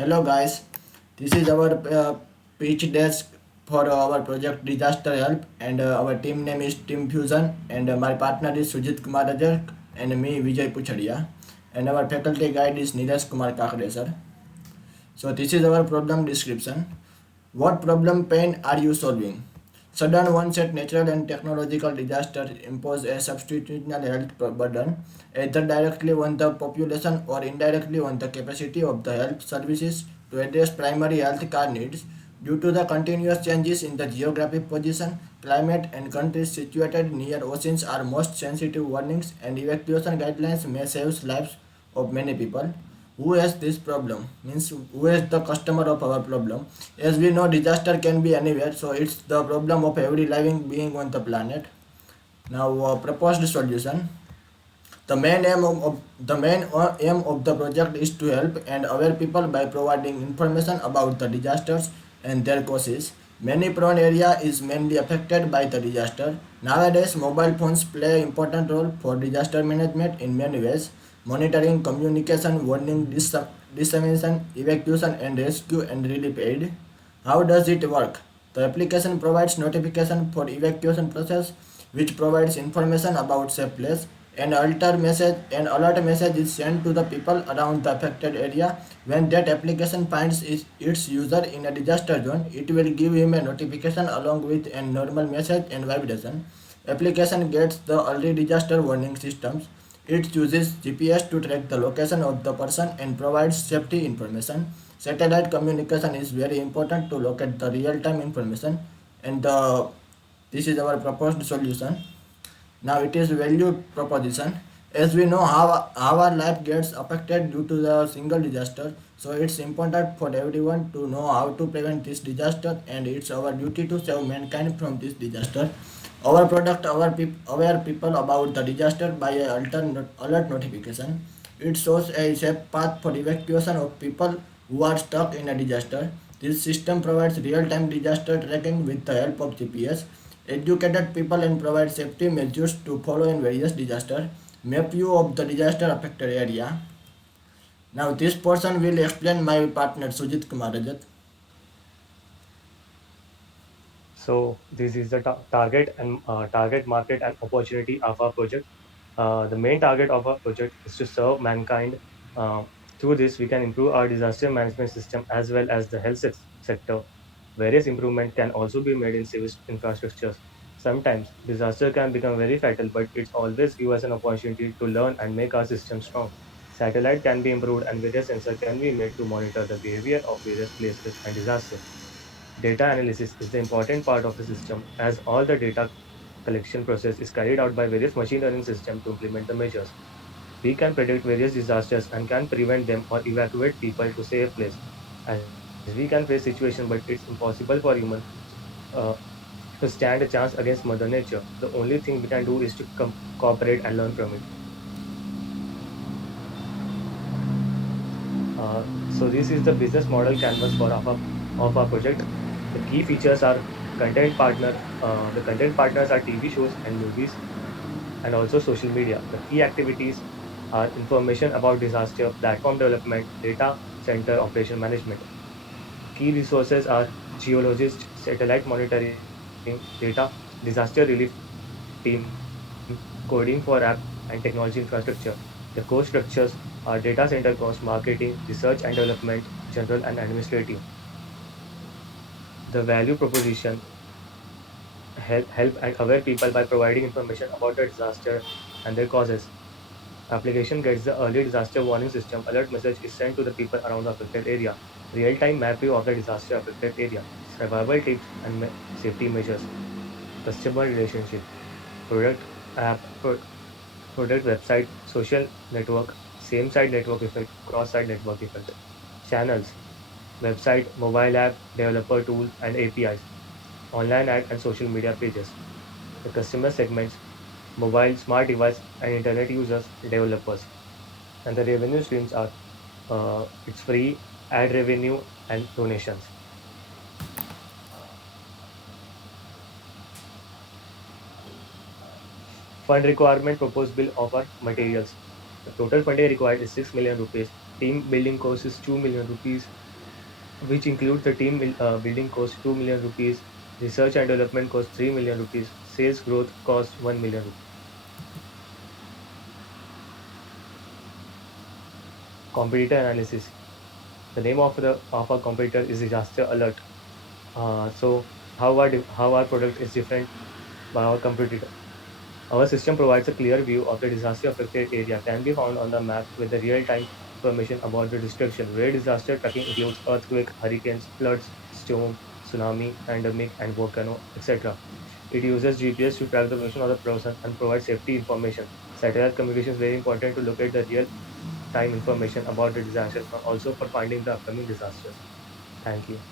Hello guys, this is our pitch desk for our project Disaster Help and our team name is Team Fusion and my partner is Sujit Kumar Rajak and me Vijay Puchadia and our faculty guide is Neeraj Kumar Kakre sir. So this is our problem description. What problem pain are you solving? Sudden onset natural and technological disaster impose a substitutional health burden either directly on the population or indirectly on the capacity of the health services to address primary health care needs due to the continuous changes in the geographic position, climate and countries situated near oceans are most sensitive warnings and evacuation guidelines may save lives of many people who has this problem means who is the customer of our problem. As we know disaster can be anywhere, so it's the problem of every living being on the planet. Now proposed solution. The main aim of the project is to help and aware people by providing information about the disasters and their causes. Many prone area is mainly affected by the disaster. Nowadays, mobile phones play important role for disaster management in many ways. Monitoring, communication, warning, dissemination, evacuation and rescue and relief aid. How does it work? The application provides notification for evacuation process, which provides information about safe place. An alert message is sent to the people around the affected area. When that application finds its user in a disaster zone, it will give him a notification along with a normal message and vibration. Application gets the early disaster warning systems. It uses GPS to track the location of the person and provides safety information. Satellite communication is very important to locate the real-time information and this is our proposed solution. Now it is value proposition. As we know how our life gets affected due to the single disaster, so it's important for everyone to know how to prevent this disaster and it's our duty to save mankind from this disaster. Our product aware people about the disaster by a alert notification. It shows a safe path for evacuation of people who are stuck in a disaster. This system provides real-time disaster tracking with the help of GPS. Educated people and provide safety measures to follow in various disaster. Map view of the disaster affected area. Now this person will explain my partner Sujit Kumar Rajat. So this is the target and target market and opportunity of our project. The main target of our project is to serve mankind. Uh, Through this, we can improve our disaster management system as well as the health sector. Various improvement can also be made in civil infrastructures. Sometimes disaster can become very fatal, but it's always give us an opportunity to learn and make our system strong. Satellite can be improved and various sensors can be made to monitor the behavior of various places and disaster. Data analysis is the important part of the system as all the data collection process is carried out by various machine learning systems to implement the measures. We can predict various disasters and can prevent them or evacuate people to safe place. As we can face situation, but it's impossible for human uh, to stand a chance against Mother Nature. The only thing we can do is to cooperate and learn from it. So this is the business model canvas for of our project. The key features are content partner. The content partners are TV shows and movies, and also social media. The key activities are information about disaster, platform development, data center operation management. Key resources are geologists, satellite monitoring, data, disaster relief team, coding for app and technology infrastructure. The core structures are data center cost, marketing, research and development, general and administrative. The value proposition help and aware people by providing information about the disaster and their causes. Application gets the early disaster warning system. Alert message is sent to the people around the affected area. Real-time map view of the disaster affected area. Survival tips and safety measures. Customer relationship. Product app. Product website. Social network. Same site network effect. Cross-site network effect. Channels. Website, mobile app, developer tool, and APIs. Online ad and social media pages. The customer segments, mobile, smart device, and internet users, developers. And the revenue streams are it's free, ad revenue, and donations. Fund requirement proposed bill of our materials. The total funding required is 6 million rupees. Team building cost is 2 million rupees. which includes the team building cost 2 million rupees, research and development cost 3 million rupees, sales growth cost 1 million rupees. Competitor analysis. The name of our competitor is Disaster Alert. So how our product is different by our competitor. Our system provides a clear view of the disaster affected area can be found on the map with the real time information about the destruction. Rare disaster tracking includes earthquake, hurricanes, floods, storm, tsunami, pandemic, and volcano, etc. It uses GPS to track the location of the person and provide safety information. Satellite communication is very important to locate the real time information about the disaster, but also for finding the upcoming disasters. Thank you.